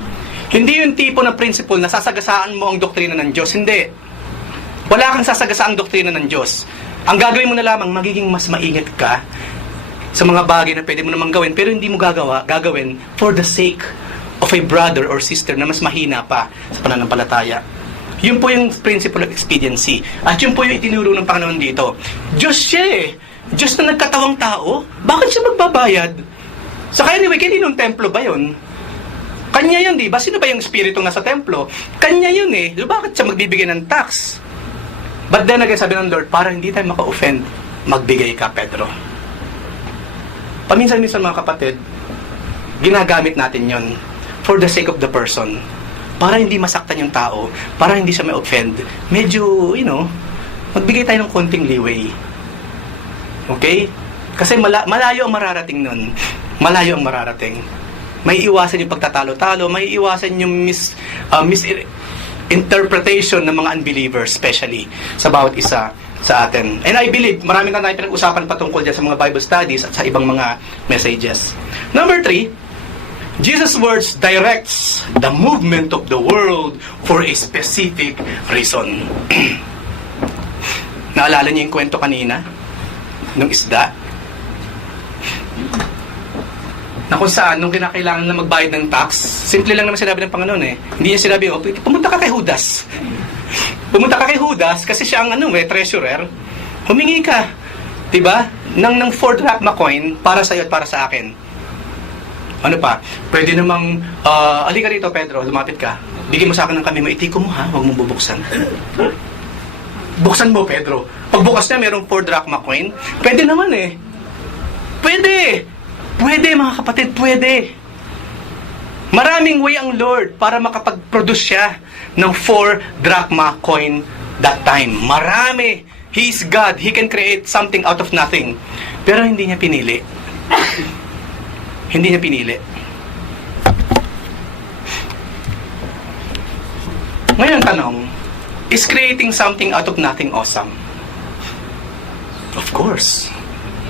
Hindi yung tipo na principle na sasagasaan mo ang doktrina ng Diyos. Hindi. Wala kang sasagasaang doktrina ng Diyos. Ang gagawin mo na lamang, magiging mas maingat ka sa mga bagay na pwede mo namang gawin, pero hindi mo gagawin for the sake of a brother or sister na mas mahina pa sa pananampalataya. Yun po yung principle of expediency. At yun po yung itinuro ng Panginoon dito. Diyos siya eh. Diyos na nagkatawang tao, bakit siya magbabayad? So kaya anyway, kaninong templo ba yun? Kanya yun, di ba? Sino ba yung espiritu nga sa templo? Kanya yun eh. So, bakit siya magbibigay ng tax? But then again, sabi ng Lord, para hindi tayo maka-offend, magbigay ka, Pedro. Paminsan-minsan mga kapatid, ginagamit natin yon for the sake of the person. Para hindi masaktan yung tao, para hindi siya may offend, medyo, magbigay tayo ng konting leeway. Okay? Kasi malayo ang mararating nun. Malayo ang mararating. May iwasan yung pagtatalo-talo, may iwasan yung misinterpretation ng mga unbelievers, especially sa bawat isa sa atin. And I believe, marami na tayong pinag-usapan patungkol dyan sa mga Bible studies at sa ibang mga messages. Number 3, Jesus' words directs the movement of the world for a specific reason. Naalala niyo yung kwento kanina? Nung isda? Na kung saan, nung kinakailangan na magbayad ng tax, simple lang naman sinabi ng Panginoon eh. Hindi niya sinabi, oh, pumunta ka kay Judas. Pumunta ka kay Judas kasi siya ang treasurer. Humingi ka, 'di ba? Ng 4 drachma coin para sa iyo at para sa akin. Ano pa? Pwede namang alika rito, Pedro, lumapit ka. Bigyan mo sa akin ng kami, maitiko mo ha, huwag mong bubuksan. Buksan mo, Pedro. Pagbukas niya, mayroong 4 drachma coin. Pwede naman eh. Pwede! Pwede, mga kapatid, pwede. Maraming way ang Lord para makapag-produce siya ng 4 drachma coin that time. Marami. He is God. He can create something out of nothing. Pero hindi niya pinili. Hindi niya pinili. Ngayon tanong, is creating something out of nothing awesome? Of course.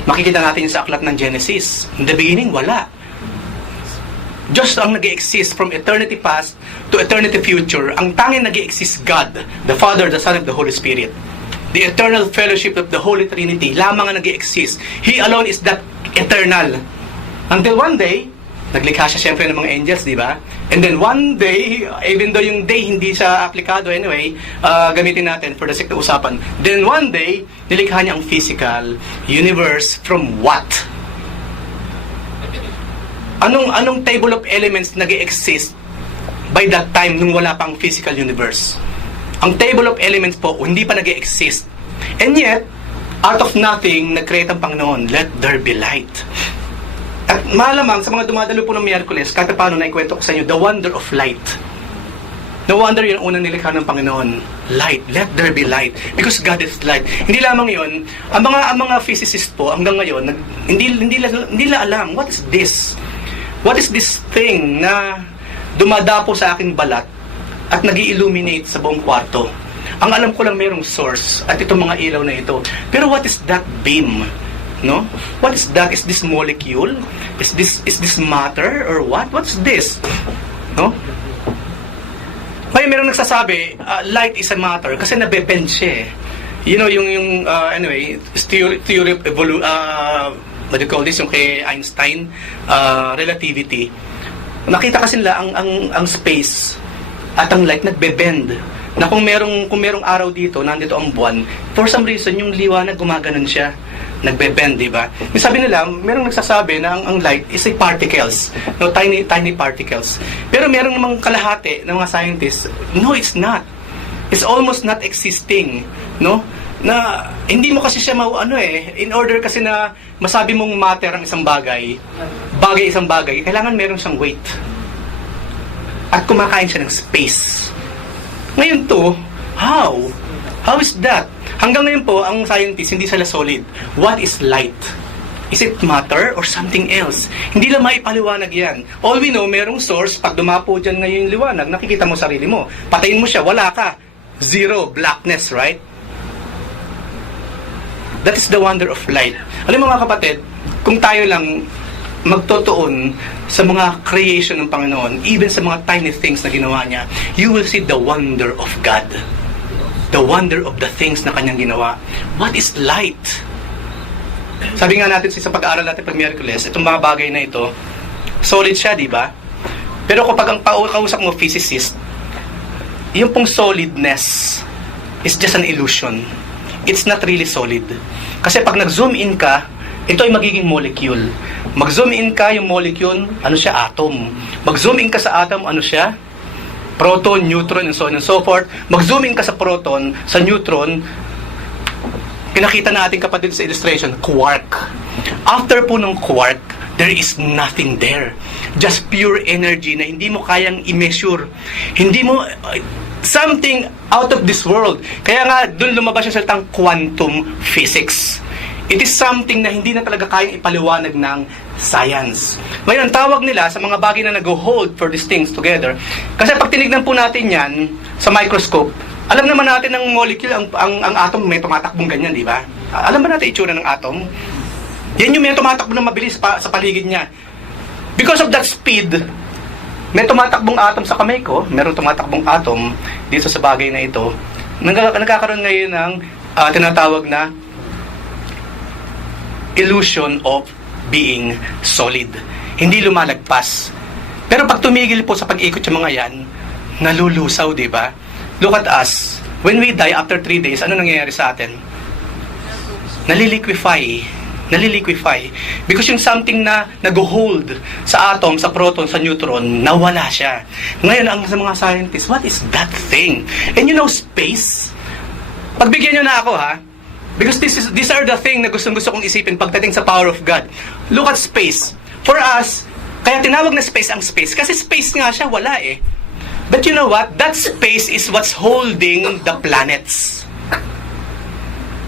Makikita natin sa aklat ng Genesis. In the beginning, wala. Diyos ang nag-exist from eternity past to eternity future. Ang tanging nag-exist God, the Father, the Son, and the Holy Spirit. The eternal fellowship of the Holy Trinity. Lamang ang nag-exist. He alone is that eternal. Until one day, naglikha siya siyempre ng mga angels, di ba? And then one day, even though yung day hindi siya aplikado anyway, gamitin natin for the sake of usapan. Then one day, nilikha niya ang physical universe from what? Anong table of elements nag-exist by that time nung wala pang physical universe? Ang table of elements po, hindi pa nag-exist. And yet, out of nothing, nag-create ang Panginoon. Let there be light. At malamang sa mga dumadalo po ng Miyerkules, kahit paano naikwento ko sa inyo, the wonder of light. No wonder yung unang nilikha ng Panginoon. Light. Let there be light. Because God is light. Hindi lamang yun, ang mga physicists po, hanggang ngayon, hindi nila alam, what is this? What is this thing na dumadapo sa aking balat at nag-illuminate sa buong kwarto? Ang alam ko lang mayroong source at itong mga ilaw na ito. Pero what is that beam? No? What is that? Is this molecule? Is this matter or what? What's this? No? May meron nagsasabi, light is a matter kasi nabe-bend siya. You know yung anyway, theory of what do you call this, yung kay Einstein, relativity. Nakita kasi nila ang space at ang light nagbe-bend. Na kung merong araw dito, nandito ang buwan, for some reason yung liwanag gumaganon siya. Nagbe-bend, di ba? Sabi nila, merong nagsasabi na ang light is a particles, no, tiny particles. Pero merong namang kalahati ng mga scientists, no, it's not. It's almost not existing, no? Na hindi mo kasi siya in order kasi na masabi mong matter ang isang bagay isang bagay, kailangan meron siyang weight. At kumakain siya ng space. Ngayon to, how? How is that? Hanggang ngayon po, ang scientists, hindi sila solid. What is light? Is it matter or something else? Hindi lang maipaliwanag yan. All we know, merong source, pag dumapo dyan ngayon yung liwanag, nakikita mo sarili mo. Patayin mo siya, wala ka. Zero, blackness, right? That is the wonder of light. Alam mo mga kapatid, kung tayo lang magtutuon sa mga creation ng Panginoon, even sa mga tiny things na ginawa niya, you will see the wonder of God. The wonder of the things na kanyang ginawa. What is light? Sabi nga natin sa pag-aaral natin pag Miyerkules, itong mga bagay na ito, solid siya, di ba? Pero kapag ang kausap mo physicist, yung pong solidness is just an illusion. It's not really solid. Kasi pag nag-zoom in ka, ito ay magiging molecule. Mag-zoom in ka, yung molecule, ano siya? Atom. Mag-zoom in ka sa atom, ano siya? Proton, neutron, and so on and so forth. Mag-zoom in ka sa proton, sa neutron, pinakita na ating kapatid sa illustration, quark. After po ng quark, there is nothing there. Just pure energy na hindi mo kayang i-measure. Hindi mo, something out of this world. Kaya nga, doon lumabas yung salitang quantum physics. It is something na hindi na talaga kayang ipaliwanag ng science. Ngayon, ang tawag nila sa mga bagay na nag-hold for these things together, kasi pag tinignan po natin yan sa microscope, alam naman natin ng molecule, ang atom may tumatakbong ganyan, di ba? Alam ba natin itsura ng atom? Yan yung may tumatakbo na mabilis sa paligid niya. Because of that speed, may tumatakbong atom sa kamay ko, meron tumatakbong atom dito sa bagay na ito, nagkakaroon ngayon ng tinatawag na illusion of being solid. Hindi lumalagpas. Pero pag tumigil po sa pag-ikot yung mga yan, nalulusaw, di ba? Look at us. When we die after 3 days, ano nangyayari sa atin? Naliliquify. Because yung something na nag-hold sa atom, sa proton, sa neutron, nawala siya. Ngayon, ang sa mga scientists, what is that thing? And you know, space? Pagbigyan nyo na ako, ha? Because these are the thing na gusto kong isipin pagdating sa power of God. Look at space. For us, kaya tinawag na space ang space. Kasi space nga siya, wala eh. But you know what? That space is what's holding the planets.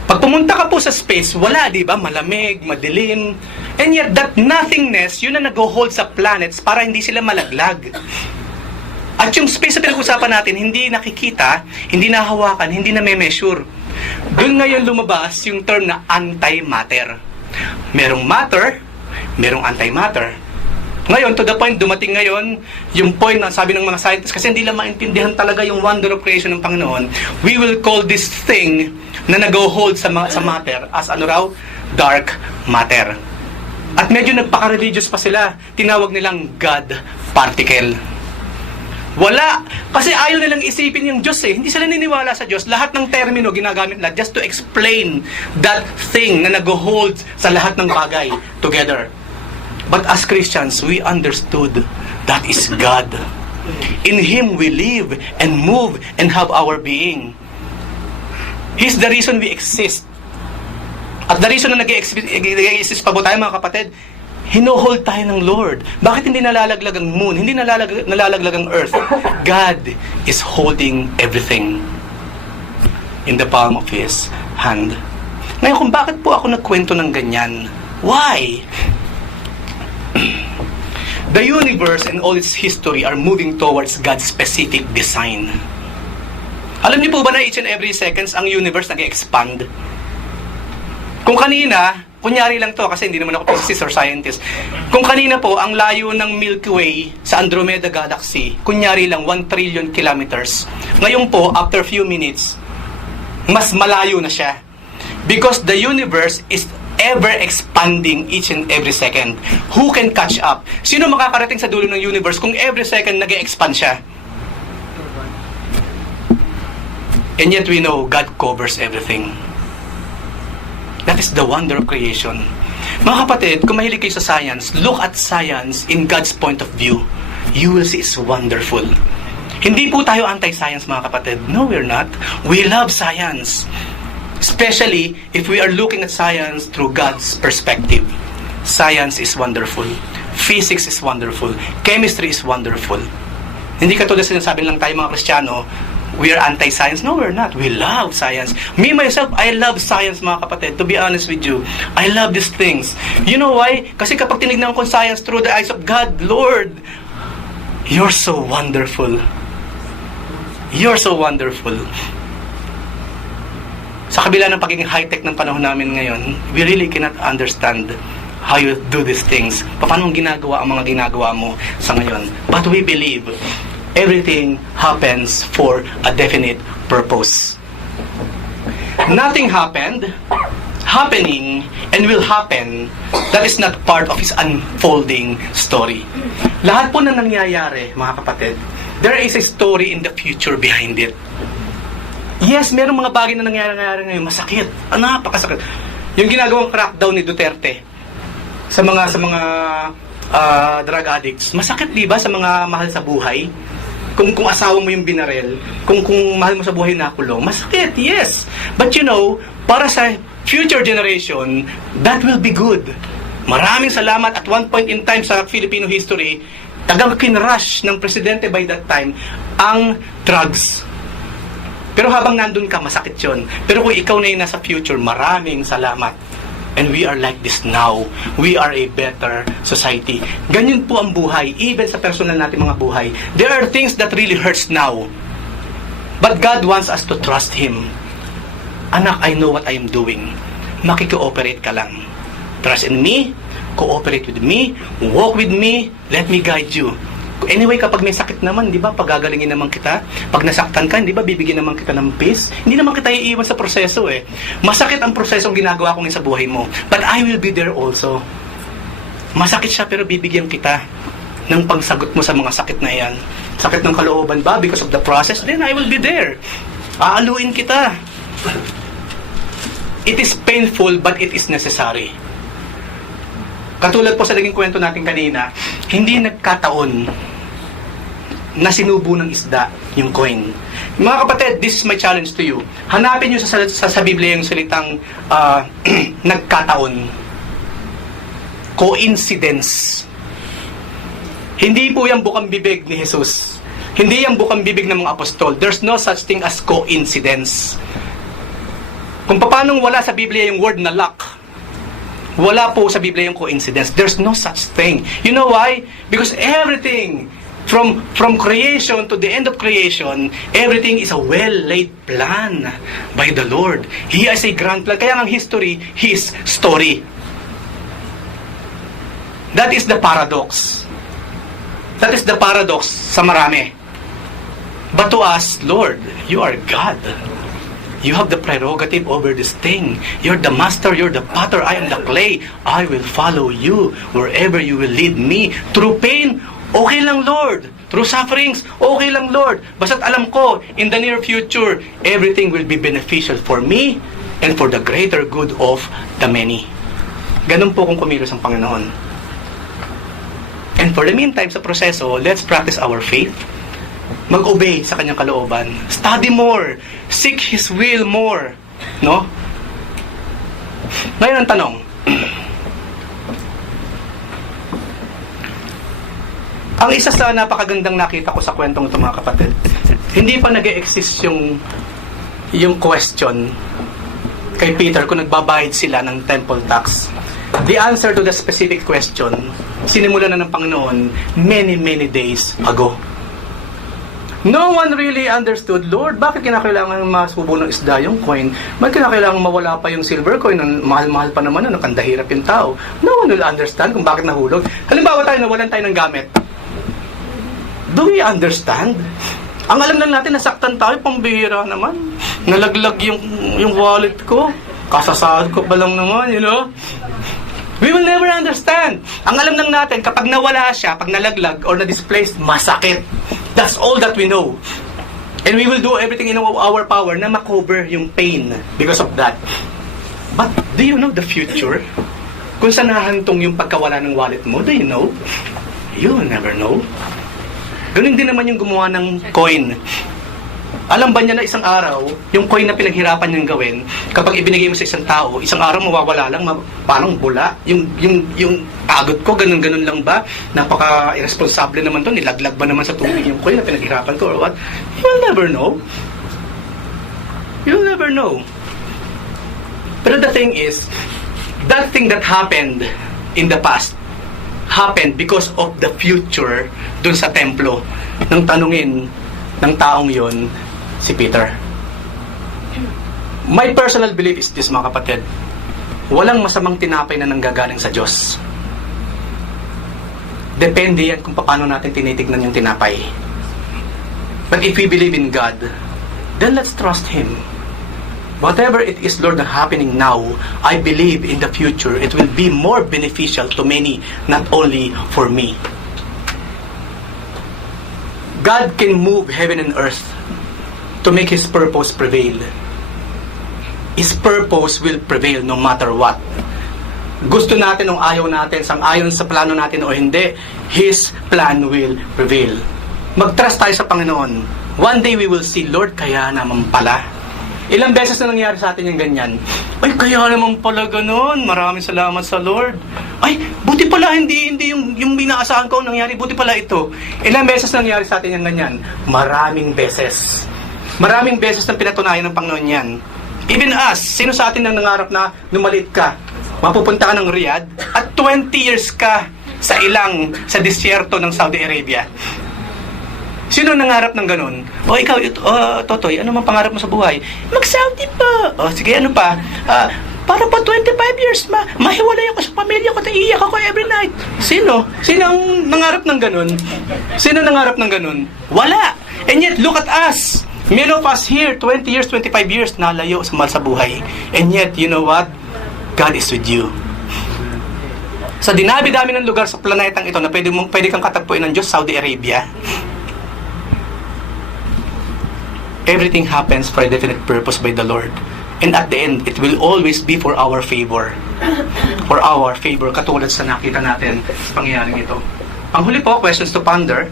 Pag pumunta ka po sa space, wala, di ba? Malamig, madilim. And yet, that nothingness, yun na nag-hold sa planets para hindi sila malaglag. At yung space na pinag-usapan natin, hindi nakikita, hindi nahawakan, hindi na measure. Doon ngayon lumabas yung term na antimatter. Merong matter, merong antimatter. Ngayon, to the point, dumating ngayon yung point na sabi ng mga scientists, kasi hindi lang maintindihan talaga yung wonder of creation ng Panginoon, we will call this thing na nag-hold sa matter as ano raw? Dark matter. At medyo nagpaka-religious pa sila. Tinawag nilang God particle. Wala. Kasi ayaw nilang isipin yung Diyos eh. Hindi sila niniwala sa Diyos. Lahat ng termino ginagamit nila just to explain that thing na nag-hold sa lahat ng bagay together. But as Christians, we understood that is God. In Him we live and move and have our being. He's the reason we exist. At the reason na nag-exist pa po tayo mga kapatid, hinohold tayo ng Lord. Bakit hindi nalalaglag ang moon? Hindi nalalaglag ang earth? God is holding everything in the palm of His hand. Ngayon, kung bakit po ako nagkwento ng ganyan? Why? The universe and all its history are moving towards God's specific design. Alam niyo po ba na each and every seconds ang universe nag-expand? Kung kanina, kunyari lang to kasi hindi naman ako physicist or scientist. Kung kanina po, ang layo ng Milky Way sa Andromeda Galaxy, kunyari lang 1 trillion kilometers. Ngayon po, after few minutes, mas malayo na siya. Because the universe is ever expanding each and every second. Who can catch up? Sino makakarating sa dulo ng universe kung every second nag-expand siya? And yet we know God covers everything. That is the wonder of creation. Mga kapatid, kung mahilig kayo sa science, look at science in God's point of view. You will see it's wonderful. Hindi po tayo anti-science mga kapatid. No, we're not. We love science. Especially if we are looking at science through God's perspective. Science is wonderful. Physics is wonderful. Chemistry is wonderful. Hindi katulad sinasabi lang tayo mga Kristiyano, we are anti-science. No, we're not. We love science. Me, myself, I love science mga kapatid. To be honest with you, I love these things. You know why? Kasi kapag tinignan ko science through the eyes of God, Lord, you're so wonderful. You're so wonderful. Sa kabila ng pagiging high-tech ng panahon namin ngayon, we really cannot understand how you do these things. Paano ginagawa ang mga ginagawa mo sa ngayon. But we believe everything happens for a definite purpose. Nothing happening, and will happen that is not part of His unfolding story. Lahat po na nangyayari, mga kapatid, there is a story in the future behind it. Yes, merong mga bagay na nangyayari ngayon, masakit. Napakasakit. Yung ginagawang crackdown ni Duterte sa mga drug addicts, masakit 'di ba sa mga mahal sa buhay? Kung asawa mo yung binarel, kung mahal mo sa buhay na kulong, masakit, yes. But you know, para sa future generation, that will be good. Maraming salamat at one point in time sa Filipino history, tagang kinrush ng presidente by that time ang drugs. Pero habang nandun ka, masakit yun. Pero kung ikaw na yung nasa future, maraming salamat. And we are like this now. We are a better society. Ganyan po ang buhay, even sa personal natin mga buhay. There are things that really hurts now. But God wants us to trust Him. Anak, I know what I am doing. Makikooperate ka lang. Trust in me, cooperate with me, walk with me, let me guide you. Anyway, kapag may sakit naman, di ba, pagagalingin naman kita. Pag nasaktan ka, di ba, bibigyan naman kita ng peace. Hindi naman kita iiwan sa proseso eh. Masakit ang prosesong ginagawa ko ngayon sa buhay mo. But I will be there also. Masakit siya pero bibigyan kita ng pangsagot mo sa mga sakit na yan. Sakit ng kalooban ba because of the process? Then I will be there. Aaluin kita. It is painful but it is necessary. Katulad po sa naging kwento natin kanina, hindi nagkataon na sinubo ng isda yung coin. Mga kapatid, this is my challenge to you. Hanapin nyo sa Biblia yung salitang nagkataon. Coincidence. Hindi po yung bukang bibig ni Jesus. Hindi yung bukang bibig ng mga apostol. There's no such thing as coincidence. Kung paano wala sa Biblia yung word na luck, wala po sa Biblia yung coincidence. There's no such thing. You know why? Because everything, from creation to the end of creation, everything is a well-laid plan by the Lord. He has a grand plan. Kaya ang history, His story. That is the paradox. That is the paradox sa marami. But to us, Lord, you are God. You have the prerogative over this thing. You're the master, you're the potter, I am the clay. I will follow you wherever you will lead me. Through pain, okay lang, Lord. Through sufferings, okay lang, Lord. Basta't alam ko, in the near future, everything will be beneficial for me and for the greater good of the many. Ganun po kung kumilos ang Panginoon. And for the meantime, sa proseso, let's practice our faith. Mag-obey sa kanyang kalooban. Study more. Seek His will more. No? Ngayon ang tanong. Ang isa sa napakagandang nakita ko sa kwentong ito, mga kapatid, hindi pa nag-e-exist yung question kay Peter kung nagbabayad sila ng temple tax. The answer to the specific question, sinimulan na ng Panginoon many, many days ago. No one really understood, Lord, bakit kinakailangan masubo ng isda yung coin? Bakit kinakailangan mawala pa yung silver coin? Mahal-mahal pa naman, kandahirap yung tao. No one will understand kung bakit nahulog. Halimbawa tayo, nawalan tayo ng gamit. Do we understand? Ang alam lang natin, nasaktan tayo, pambihira naman. Nalaglag yung wallet ko. Kasasahod ko pa lang naman, you know? We will never understand. Ang alam lang natin, kapag nawala siya, pag nalaglag or na-displaced, masakit. That's all that we know. And we will do everything in our power na makover yung pain because of that. But do you know the future? Kung saan nahantong yung pagkawala ng wallet mo, do you know? You will never know. Ganun din naman yung gumawa ng coin. Alam ba niya na isang araw, yung coin na pinaghirapan niyang gawin, kapag ibinigay mo sa isang tao, isang araw mawawala lang, parang bula. Yung pagod ko, ganun-ganun lang ba? Napaka-irresponsable naman to, nilaglag ba naman sa tubig yung coin na pinaghirapan ko or what? You'll never know. You'll never know. Pero the thing is, that thing that happened in the past, happened because of the future dun sa templo. Nang tanungin ng taong yon si Peter. My personal belief is this, mga kapatid. Walang masamang tinapay na nanggagaling sa Diyos. Depende yan kung paano natin tinitignan yung tinapay. But if we believe in God, then let's trust Him. Whatever it is, Lord, na happening now, I believe in the future it will be more beneficial to many, not only for me. God can move heaven and earth to make His purpose prevail. His purpose will prevail no matter what. Gusto natin o ayaw natin, sang-ayon sa plano natin o hindi, His plan will prevail. Mag-trust tayo sa Panginoon. One day we will see, Lord, kaya naman pala. Ilang beses na nangyari sa atin yung ganyan. Ay, kaya naman pala ganun. Maraming salamat sa Lord. Ay, buti pala hindi yung inaasahan ko nangyari. Buti pala ito. Ilang beses na nangyari sa atin yung ganyan? Maraming beses. Maraming beses na pinatunayan ng Panginoon yan. Even us, sino sa atin nang nangarap na lumaliit ka? Mapupunta ka ng Riyadh at 20 years ka sa disyerto ng Saudi Arabia. Sino nangarap ng ganun? O ikaw, Totoy, ano man pangarap mo sa buhay? Mag-Saudi pa. O sige, ano pa? Para pa 25 years, mahiwalay ako sa pamilya ko, iiyak ako every night. Sino? Sino ang nangarap ng ganun? Sino nangarap ng ganun? Wala! And yet, look at us! Many of us here, 20 years, 25 years, nalayo sa mahal sa buhay. And yet, you know what? God is with you. Sa dinabi-dami ng lugar sa planetang ito na pwede kang katagpuin ng Diyos, Saudi Arabia, everything happens for a definite purpose by the Lord. And at the end, it will always be for our favor. For our favor, katulad sa nakita natin sa pangyayaring ito. Ang huli po, questions to ponder.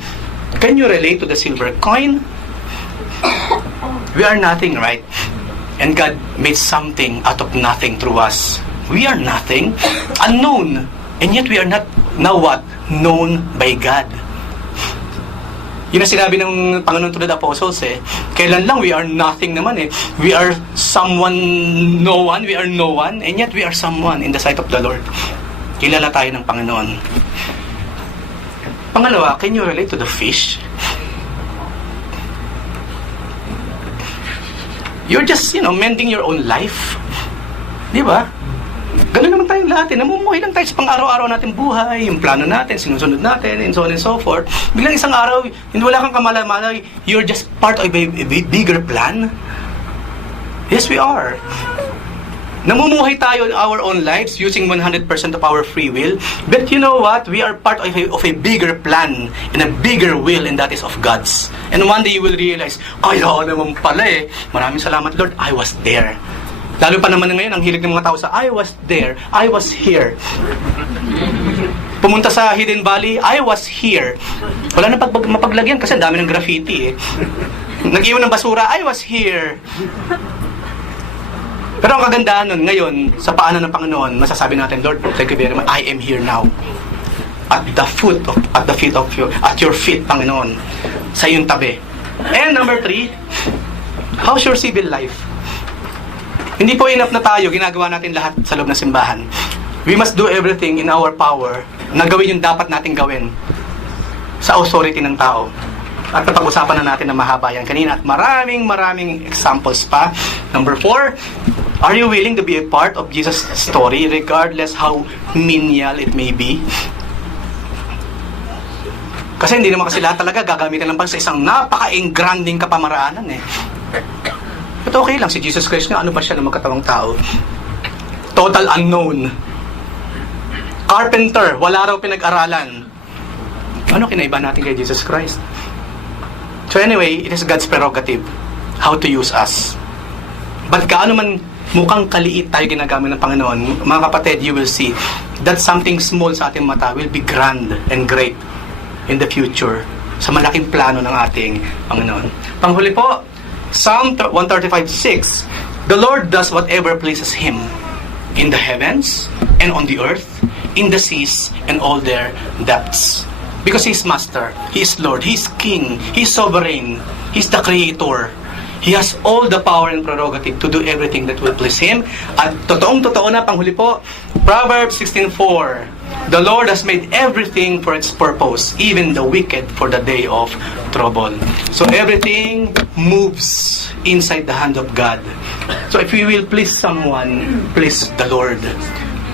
Can you relate to the silver coin? We are nothing, right? And God made something out of nothing through us. We are nothing, unknown. And yet we are not, now what? Known by God. Yun ang sinabi ng Panginoon to the Apostles Kailan lang we are nothing naman We are someone, no one, we are no one, and yet we are someone in the sight of the Lord. Kilala tayo ng Panginoon. Pangalawa, can you relate to the fish? You're just, mending your own life. Di ba? Ganun naman tayong lahat Namumuhay lang tayo sa pang-araw-araw natin buhay, yung plano natin, sinusunod natin, and so on and so forth. Biglang isang araw, hindi wala kang kamalay-malay, you're just part of a bigger plan. Yes, we are. Namumuhay tayo in our own lives using 100% of our free will. But you know what? We are part of a bigger plan and a bigger will, and that is of God's. And one day you will realize, kaya naman pala Maraming salamat, Lord, I was there. Lalo pa naman ngayon, ang hilig ng mga tao sa I was there, I was here. Pumunta sa Hidden Valley, I was here. Wala na mapaglagyan kasi ang dami ng graffiti Nag-iwan ng basura, I was here. Pero ang kagandahan nun, ngayon, sa paanan ng Panginoon, masasabi natin, Lord, thank you very much, I am here now. At your feet, Panginoon, sa iyong tabi. And number 3, how's your civil life? Hindi po enough na tayo, ginagawa natin lahat sa loob ng simbahan. We must do everything in our power na gawin yung dapat nating gawin sa authority ng tao. At napag-usapan na natin na mahaba yan kanina at maraming examples pa. Number 4, are you willing to be a part of Jesus' story regardless how menial it may be? Kasi hindi naman kasi lahat talaga gagamitin lang pa sa isang napaka-engranding kapamaraanan But okay lang, si Jesus Christ nga, ano ba siya na magkatawang tao? Total unknown. Carpenter, wala raw pinag-aralan. Ano kinaiba natin kay Jesus Christ? So anyway, it is God's prerogative how to use us. But kaano man mukhang kaliit tayo ginagamit ng Panginoon, mga kapatid, you will see that something small sa ating mata will be grand and great in the future sa malaking plano ng ating Panginoon. Panghuli po, Psalm 135:6, the Lord does whatever pleases Him in the heavens and on the earth, in the seas and all their depths. Because He is Master, He is Lord, He is King, He is Sovereign, He is the Creator. He has all the power and prerogative to do everything that will please Him. At totoong-totoo na, panghuli po, Proverbs 16:4, the Lord has made everything for its purpose, even the wicked for the day of trouble. So everything moves inside the hand of God. So if we will please someone, please the Lord,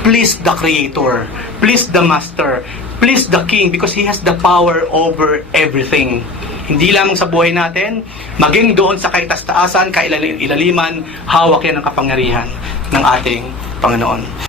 please the Creator, please the Master, please the King, because He has the power over everything. Hindi lamang sa buhay natin, maging doon sa kaitaas-taasan, kailaliman, hawak yan ang kapangyarihan ng ating Panginoon.